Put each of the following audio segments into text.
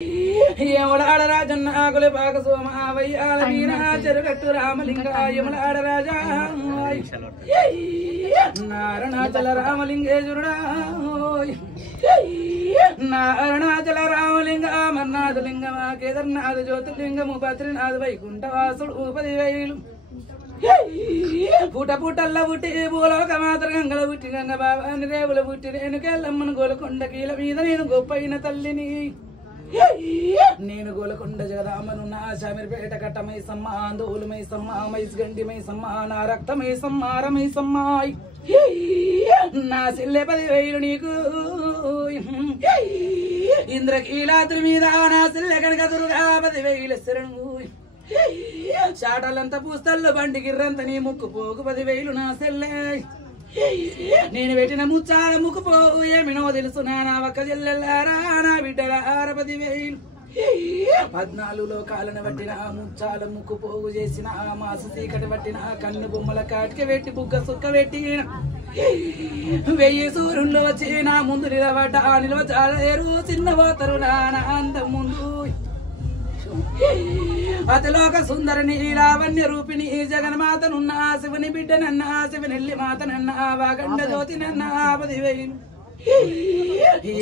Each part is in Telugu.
యమలాడ రాజన్న ఆకుల పాక సోమ వయ్యాల వీరా చెరుగట్టు రామలింగ యమలాడ రాజా నారణాచల రామలింగేశ్వరుడా నారణాచల రామలింగ అమర్నాథలింగమా కేదార్నాథ జ్యోతిర్లింగము బద్రీనాథ్ వైకుంఠవాసుడు 10,000 పుట పుట్టల్ల పుట్టి భూలోక మాత్ర గంగల పుట్టి గంగ బాబాని రేవుల పుట్టి రేణుకెళ్ళమ్మను గోలకొండ కీల మీద నేను గొప్పైన తల్లిని నేను గోలకొండ జగదామను నా శామిరిపేట కట్టమై సమ్మ ఆందోళమై సమ్మ మైస్గండిమై సమ్మ నా రక్తమై సమ్మారమై సమ్మాయి నా సిల్లె 10,000 నీకు ఇంద్రకీలాద్రి మీద నా సిల్లె కనుక దుర్గా 10,000 శరణు చాటలంతా పూస్తల్లో బండి గిర్రంత నీ ముక్కు పోగు 10,000 నా సెల్లె నేను పెట్టిన ముచ్చాల ముక్కు పోగు ఏమినో తెలుసు నా ఒక్క చెల్లెల్లారా నా బిడ్డలార 10,000 14 లోకాలను పట్టిన ముచ్చాల ముక్కు పోగు చేసిన మాస చీకటి పట్టిన కన్ను బొమ్మల కాటికి పెట్టి బుగ్గ సుక్క పెట్టి 1000 సూర్యుల్లో వచ్చి నా ముందు నిలవచాలేరు చిన్న పోతరు నా అందం ముందు అతిలోక సుందరిని లావణ్య రూపిణి జగన్మాతనున్న శివుని బిడ్డనన్న శివనెల్లి మాతనన్న వాగండ జ్యోతినన్న 10,000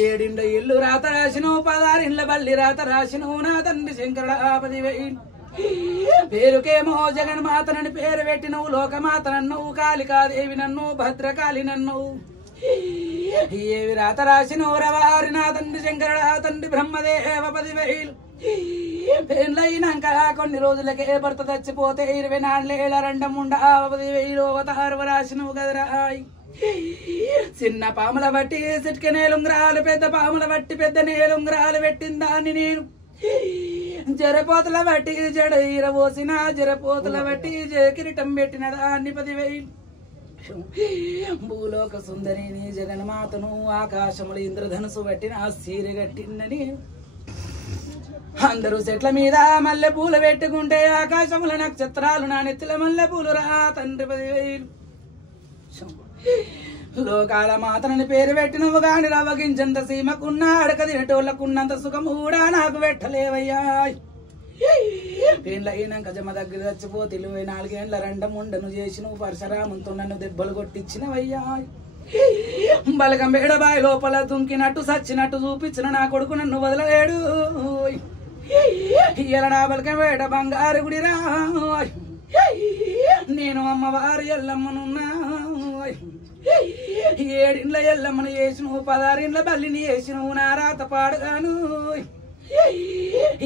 7 ఇల్లు రాత రాసిను 16 ఇండ్ల బల్లి రాత రాసిను నా తండ్రి శంకరుడ 10,000 పేరుకేమో జగన్మాతనని పేరు పెట్టినవు లోకమాతనన్నవు కాళికాదేవి నన్ను భద్రకాళి నన్నవు ఏవి రాత రాసినవు రవారి నా తండ్రి శంకరుడ తండ్రి బ్రహ్మదేవ 10,000 పెళ్ళైనాక కొన్ని రోజులకే భర్త చచ్చిపోతే 24 ఏళ్ళ రెండముండ 10,000 అవతారు రాసినవు కదరాయ్ చిన్న పాముల బట్టి సిట్క నేలుంగరాలు పెద్ద పాముల బట్టి పెద్ద నేలుంగరాలు పెట్టిందాన్ని నేను జరపోతుల బట్టి జడ ఈరబోసిన జరపోతుల బట్టి కిరీటం పెట్టిన దాన్ని 10,000 భూలోక సుందరిని జగన్మాతను ఆకాశములు ఇంద్రధనుసు పట్టిన సీరె గట్టిందని అందరూ చెట్ల మీద మల్లె పూలు పెట్టుకుంటే ఆకాశముల నక్షత్రాలు నా నెత్తుల మల్లె పూలు రా తండ్రి 10,000 లోకాల మాతనని పేరు పెట్టినవు గాని రవ్వగించంత సీమకున్నా అడక తినటోళ్ళకున్నంత సుఖము కూడా నాకు పెట్టలేవయ్యా పెళ్ళయినాక జమ దగ్గర చచ్చిపోతే 24 ఏళ్ల రెండముండను చేసి నువ్వు పరశురాముతో నన్ను దెబ్బలు కొట్టించినవయ్యా బలగం బేడబాయి లోపల దుంకినట్టు సచ్చినట్టు చూపించిన నా కొడుకు నన్ను వదలలేడు ఇయ్యాల నా బలగం బేడ బంగారు గుడిరా నేను అమ్మవారు ఎల్లమ్మనున్నా 7 ఇండ్ల ఎల్లమ్మను చేసినవు 16 ఇండ్ల బల్లిని చేసినవు నా రాత పాడుగాను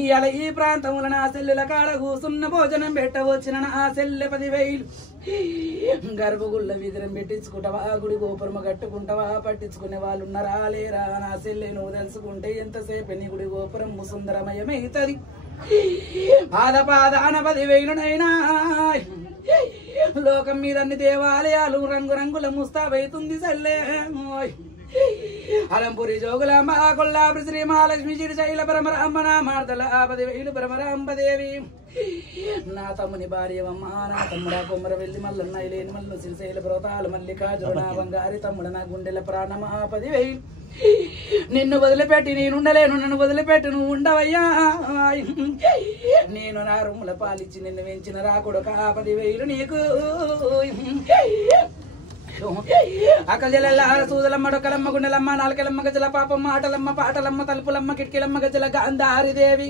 ఇవాళ ఈ ప్రాంతంలో నా సెల్లెల కాడ కూసున్న భోజనం పెట్టవచ్చిన నా సెల్లె 10,000 గర్భగుళ్ళ విధరం పెట్టించుకుంటావా గుడి గోపురమ కట్టుకుంటావా పట్టించుకునే వాళ్ళు ఉన్నారా లేరా నా సెల్లె నువ్వు తెలుసుకుంటే ఎంతసేపు నీ గుడి గోపురం సుందరమయమవుతుంది పాదాన 10,000 లోకం మీద అన్ని దేవాలయాలు రంగురంగుల ముస్తాబైతుంది సెల్లె అలంపురి జోగులాంబ కొల్లాపురి శ్రీ మహాలక్ష్మి శ్రీశైల పరమరాంబ నా మార్తల 10,000 పరమరాంబదేవి నా తమ్ముని భార్యవమ్మ నా తమ్ముడా కొమ్మర వెళ్ళి మల్లన్న లేని మల్లు శ్రీశైల పర్వతాలు మల్లికార్జున నా బంగారి తమ్ముడు నా గుండెల ప్రాణమా 10,000 నిన్ను వదిలిపెట్టి నేనుండలేను నన్ను వదిలిపెట్టి నువ్వు ఉండవయ్యా నేను నా రొమ్ముల పాలిచ్చి నిన్ను వెంచిన రాకొడక 10,000 నీకు అకజల సూదలమ్మ డొక్కలమ్మ గుండెలమ్మ నాలుకలమ్మ గజల పాపమ్మ ఆటలమ్మ పాటలమ్మ తలుపులమ్మ కిటికీలమ్మ గజల గాంధారిదేవి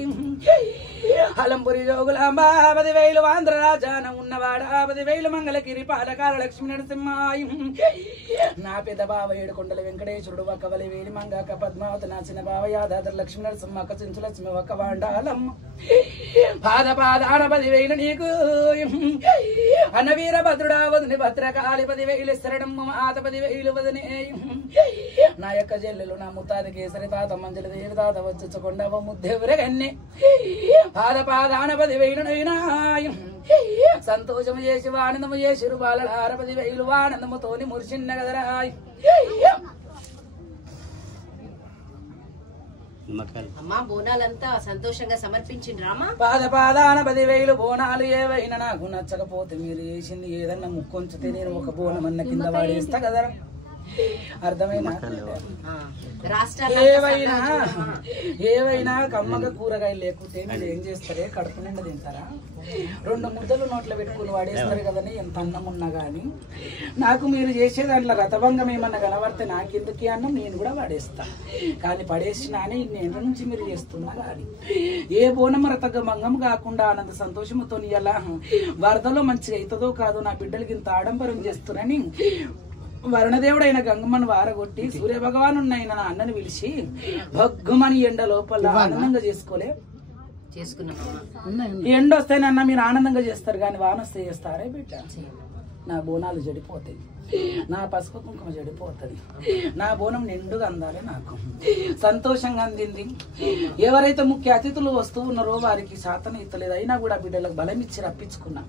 అలంపురి జోగులాంబ 10,000 ఆంధ్ర రాజాన ఉన్నవాడ 10,000 మంగళగిరి పాలకాల లక్ష్మీ నరసింహాయి నా పెద్ద బావ 7 కొండల వెంకటేశ్వరుడు ఒక్క వలి వేలి మంగాక పద్మావతి నా చిన్న బావ యాదాద్రి లక్ష్మీ నరసింహ అక్క చించు లక్ష్మి ఒక్క వాండాలమ్మ పాదాన 10,000 నీకు అన్న వీరభద్రుడా వదిని భద్రకాళి 10,000 శరణమ్మ మాత 10,000 వదినే నా యొక్క జల్లులు నా ముత్తాది కేసరి తాత మంజల దేవి తాత వచ్చుకొండవ ముద్దెవరే కన్నే పాదాన 10,000 సంతోషము చేసి ఆనందము చేసి రూపాల 10,000 ఆనందముతోని మురిసిన్న కదరాయ్ అమ్మా బోనాలంతా సంతోషంగా సమర్పించిండ్రామా పాదాన 10,000 బోనాలు ఏవైనా నాకు నచ్చకపోతే మీరు చేసింది ఏదన్నా ముక్కొంచితే నేను ఒక బోనం అన్న కింద వాడేస్తా కదరా అర్థమైనా ఏవైనా కమ్మగా కూరగాయలు లేకుంటే మీరు ఏం చేస్తారే కడుపు నిండా తింటారా? 2 ముద్దలు నోట్లో పెట్టుకుని వాడేస్తారు కదని ఎంత అన్నం ఉన్నా గానీ నాకు మీరు చేసే దాంట్లో రథభంగం ఏమన్నా కనబడితే నాకెందుకు అన్నం నేను కూడా వాడేస్తా. కానీ పడేసినా అని ఇన్నేళ్ళ నుంచి మీరు చేస్తున్నా కానీ ఏ బోనం రథభంగం కాకుండా ఆనంద సంతోషంతో ఇలా వరదలో మంచిగా అవుతుందో కాదో నా బిడ్డలకి ఇంత ఆడంబరం చేస్తున్నారని వరుణదేవుడైన గంగమ్మను వారగొట్టి సూర్యభగవాను అయిన నా అన్నని పిలిచి భగ్గుమని ఎండ లోపల ఆనందంగా ఎండ వస్తేనన్నా మీరు ఆనందంగా చేస్తారు కానీ వాన వస్తే చేస్తారే బిడ్డ? నా బోనాలు చెడిపోతాయి, నా పసుపు కుంకుమ చెడిపోతుంది, నా బోనం నిండుగా అందాలి, నాకు సంతోషంగా అందింది. ఎవరైతే ముఖ్య అతిథులు వస్తూ ఉన్నారో వారికి శాతం ఇస్తలేదు, అయినా కూడా బిడ్డలకు బలం ఇచ్చి రప్పించుకున్నా.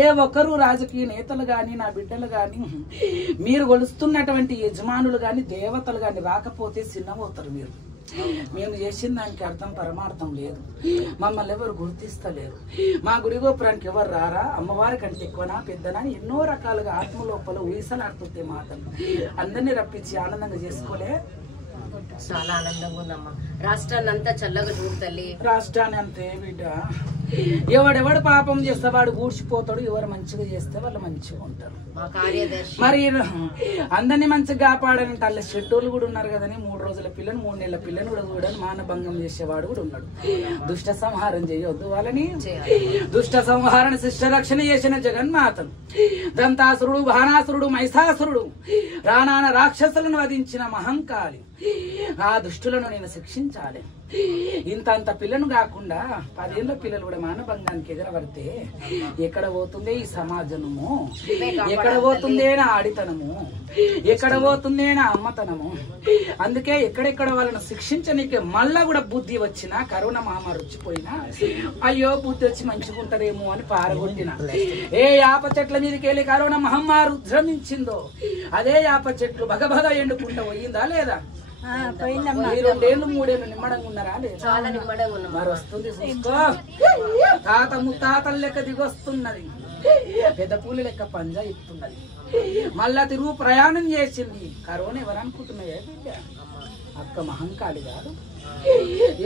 ఏ ఒక్కరు రాజకీయ నేతలు గాని నా బిడ్డలు గాని మీరు కొలుస్తున్నటువంటి యజమానులు గాని దేవతలు గాని రాకపోతే చిన్నపోతారు. మేము చేసిన దానికి అర్థం పరమార్థం లేదు. మమ్మల్ని ఎవరు గుర్తిస్తలేరు. మా గుడి గోపురానికి ఎవరు రారా? అమ్మవారి కంటే ఎక్కువనా పెద్దనా? ఎన్నో రకాలుగా ఆత్మలోపల ఊసలాడుతుంటే మాటలు అందరినీ రప్పించి ఆనందంగా చేసుకోలే. చాలా ఆనందంగా ఉందమ్మా. రాష్ట్రాన్ని అంతా చల్లగా చూడతల్లి. రాష్ట్రాన్ని అంతే బిడ్డ. ఎవడెవడు పాపం చేస్తే వాడు గూడ్చిపోతాడు, ఎవరు మంచిగా చేస్తే వాళ్ళు మంచిగా ఉంటారు. మరి అందరినీ మంచిగా కాపాడని అల్ల షెడ్యూలు కూడా ఉన్నారు కదని 3 రోజుల పిల్లని 3 నెలల పిల్లని కూడా చూడని మానభంగం చేసేవాడు కూడా ఉన్నాడు. దుష్ట సంహారం చేయొద్దు వాళ్ళని. దుష్ట సంహారణ శిష్ట రక్షణ చేసిన జగన్మాతను దంతాసురుడు, బాణాసురుడు, మైసాసురుడు రానాన రాక్షసులను వధించిన మహంకాళి ఆ దుష్టులను నేను శిక్షించాలి. ఇంత పిల్లను కాకుండా 10 ఏళ్ళ పిల్లలు కూడా మానభంగానికి ఎగరబడితే ఎక్కడ పోతుందే ఈ సమాజము? ఎక్కడ పోతుందే నా ఆడితనము? ఎక్కడ పోతుందే నా అమ్మతనము? అందుకే ఎక్కడెక్కడ వాళ్ళను శిక్షించనీకే మళ్ళా కూడా బుద్ధి వచ్చినా కరోనా మహమ్మారి వచ్చిపోయినా అయ్యో బుద్ధి వచ్చి మంచిగుంటారేమో అని పారగొట్టిన. ఏ యాప చెట్ల మీదకి వెళ్ళి కరోనా మహమ్మారి ఉద్రమించిందో అదే యాప చెట్లు భగభగ ఎండుకుంటా పోయిందా లేదా? 2 ఏళ్ళు 3 ఏళ్ళు నిమ్మడంగా ఉన్నారా? లేదు. మరి వస్తుంది చూసుకో. తాత ముత్తాతల లెక్క దిగొస్తున్నది, పెద్ద పూల లెక్క పంజా ఇస్తున్నది, మళ్ళా తిరుగు ప్రయాణం చేసింది. కరోనా ఎవరు అనుకుంటున్నాయే బిడ్డ? అక్క మహంకాళి కాదు.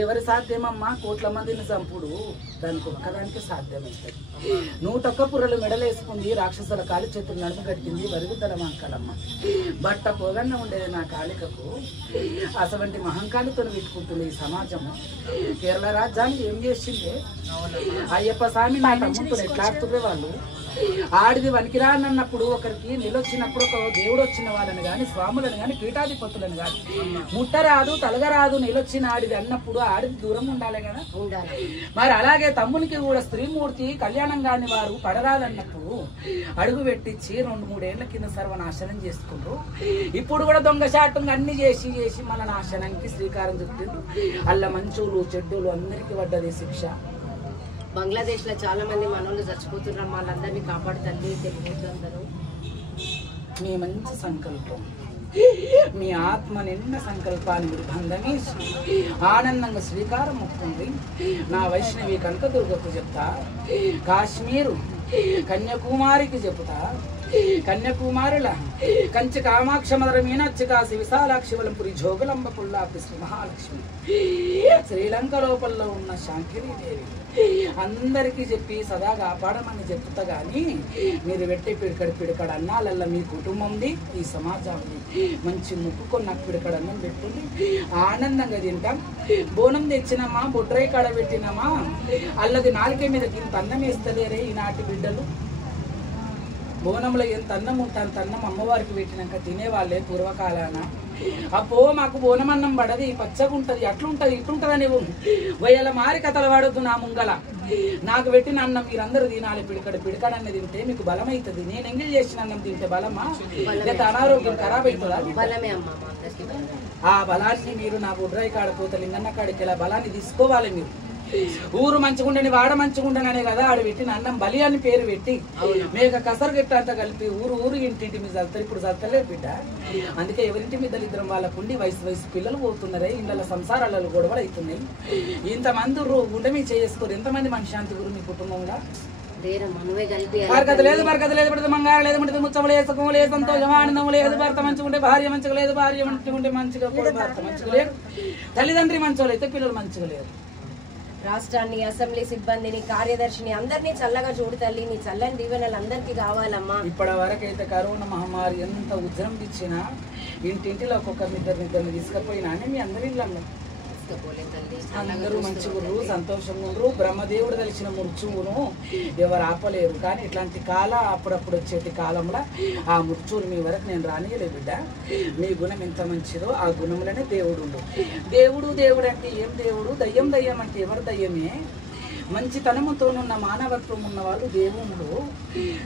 ఎవరి సాధ్యమమ్మా? కోట్ల మందిని చంపుడు దానికి ఒక్కదానికి సాధ్యమవుతుంది. 101 పుర్రలు మెడలేసుకుంది, రాక్షసుల కాలి చేతులు నడుము కట్టింది, వరుగుదల మంకాలమ్మ బట్ట పోగన్న ఉండేది నా కాళికకు. అటువంటి మహంకాళితో పెట్టుకుంటుంది ఈ సమాజము. కేరళ రాజ్యానికి ఏం చేసింది? అయ్యప్ప స్వామి నా తమ్ముతో ఎట్లాడుతుండే వాళ్ళు. ఆడిది వనికిరానన్నప్పుడు ఒకరికి నిలొచ్చినప్పుడు ఒక దేవుడు వచ్చిన వాళ్ళని గాని స్వాములను గాని పీఠాధిపతులను గాని ముట్టరాదు తలగరాదు నిలొచ్చిన ఆడిది అన్నప్పుడు ఆడిది దూరం ఉండాలి కదా. మరి అలాగే తమ్మునికి కూడా స్త్రీమూర్తి కళ్యాణం కాని వారు పడరాదన్నప్పుడు అడుగు పెట్టించి 2-3 ఏళ్ల కింద సర్వనాశనం చేసుకుంటూ ఇప్పుడు కూడా దొంగ శాటంగా అన్ని చేసి మన నాశనానికి శ్రీకారం చుట్టిండ్రు. అల్ల మంచులు చెడ్డులు అందరికీ పడ్డది శిక్ష. బంగ్లాదేశ్ లో చాలా మంది మనోళ్ళు చచ్చిపోతున్నారు. వాళ్ళందరినీ కాపాడుతండి తెలియదు. మీ మంచి సంకల్పం, మీ ఆత్మ నిన్న సంకల్పాన్ని మీరు బంధమేసి ఆనందంగా శ్రీకారం ముక్కుంది. నా వైష్ణవి కనకదుర్గకు చెప్తా, కాశ్మీరు కన్యాకుమారికి చెబుతా, కన్యాకుమారుల కంచి కామాక్ష మదర మీనాక్షి కాశీ విశాలాక్షి వలంపురి జోగులంబ పుల్లాపి శ్రీ మహాలక్ష్మి శ్రీలంక లోపల్లో ఉన్న శాంకిరీదేవి అందరికీ చెప్పి సదా కాపాడమని చెప్తా. గాని మీరు పెట్టి పిడకడ అన్నాలల్లా మీ కుటుంబంది ఈ సమాజంది మంచి ముక్కుకొని నాకు పిడకడ అన్నం పెట్టుంది, ఆనందంగా తింటాం. బోనం తెచ్చినామా, బొడ్రై కాడ పెట్టినామా, అల్లది నాలుకే మీద ఇంత అన్నం వేస్తలేరే ఈనాటి బిడ్డలు. బోనంలో ఎంత అన్నం ఉంటే అంత అన్నం అమ్మవారికి పెట్టినాక తినేవాళ్ళే పూర్వకాలాన. అప్పో మాకు బోనమన్నం పడది, పచ్చగా ఉంటది, అట్లుంటది ఇట్లుంటది అని వయ్యాల మారి కథలు వాడొద్దు నా ముంగల. నాకు పెట్టిన అన్నం మీరందరూ తినాలి. పిడకడ అన్నది తింటే మీకు బలం అవుతుంది. నేను ఎంగిల్ చేసిన అన్నం తింటే బలమా లేక అనారోగ్యం ఖరాబ్ అవుతుందా? ఆ బలాన్ని మీరు నా బుడ్రాయి కాడ పోత లింగన్న కాడికి ఇలా బలాన్ని తీసుకోవాలి. మీరు ఊరు మంచిగుండని వాడ మంచిగుండననే కదా ఆడ పెట్టిన అన్నం బలి అని పేరు పెట్టి మేక కసరు గిట్ట అంతా కలిపి ఊరు ఇంటింటి మీద చల్తారు. ఇప్పుడు చల్తలేదు బిడ్డ. అందుకే ఎవరింటి మీద ఇద్దరం వాళ్ళకుండి వయసు పిల్లలు పోతున్నారే, ఇళ్ళ సంసారాలలో గొడవలు అవుతున్నాయి. ఇంతమంది గుండె మీ చేసుకోరు. ఎంతమంది మనశ్శాంతి గురు మీ కుటుంబంలో? మనమే కలిపి బరకత లేదు పడితే మంగారు లేదు ముడితే ముచ్చము లేదు సుఖము లేదు సంతోషం ఆనందము లేదు భర్త మంచిగా ఉంటే భార్య మంచిగా లేదు భార్య మంచిగా ఉంటే మంచిగా కూడా భర్త మంచిగా లేదు తల్లిదండ్రి మంచోళ్ళు అయితే పిల్లలు మంచిగా లేరు. రాష్ట్రాన్ని అసెంబ్లీ సిబ్బందిని కార్యదర్శిని అందరినీ చల్లగా చూడు తల్లి, నీ చల్లని దీవెనలు అందరికీ కావాలమ్మా. ఇప్పటి వరకైతే కరోనా మహమ్మారి ఎంత ఉజ్జరం ఇచ్చినా ఇంటింటిలో ఒక్కొక్కరిద్దరిని తీసుకుపోయినా మీ అందరి ఇళ్ళల్లో అందరూ మంచిగురు సంతోషంగా ఉండరు. బ్రహ్మదేవుడు తెలిసిన మృత్యువును ఎవరు ఆపలేరు. కానీ ఇట్లాంటి అప్పుడప్పుడు వచ్చేటి కాలంలో ఆ మృత్యువులు మీ వరకు నేను రానియలేదు బిడ్డ. మీ గుణం ఎంత మంచిదో ఆ గుణంలోనే దేవుడు ఉండు. దేవుడు అంటే ఏం దేవుడు? దయ్యం అంటే ఎవరు దయ్యమే? మంచితనముతో ఉన్న మానవత్వం ఉన్న వాళ్ళు దేవుళ్ళు.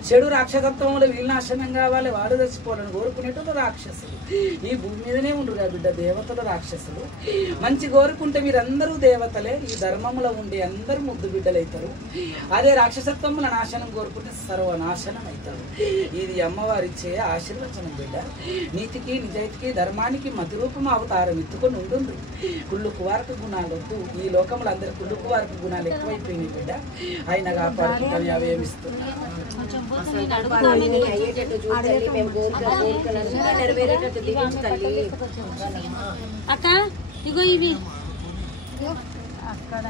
చెడు రాక్షసత్వంలో వీళ్ళు నాశనం కావాలి, వాడు చచ్చిపోవాలని కోరుకునేటప్పుడు రాక్షసులు ఈ భూమి మీదనే ఉండరు కదా బిడ్డ. దేవతలు రాక్షసులు. మంచి కోరుకుంటే మీరందరూ దేవతలే. ఈ ధర్మంలో ఉండే అందరూ ముద్దు బిడ్డలు అవుతారు. అదే రాక్షసత్వముల నాశనం కోరుకుంటే సర్వనాశనం అవుతారు. ఇది అమ్మవారిచ్చే ఆశీర్వచనం బిడ్డ. నీతికి నిజాయితీకి ధర్మానికి మధురూపం అవతారం ఎత్తుకొని ఉంటుంది. కుళ్ళు కువారక గుణాలు వద్దు. ఈ లోకంలో అందరి కుళ్ళు కువారక గుణాలు ఎక్కువైపోయి బిడ్డ. ఆయన కాపాడుకుంటాను అవేమిస్తున్నా అయ్యేటట్టు చూడాలి. మేము కోరికలన్నీ నెరవేరేటట్టు దీవించు తల్లి. అక్క ఇగో ఇవి అక్కడ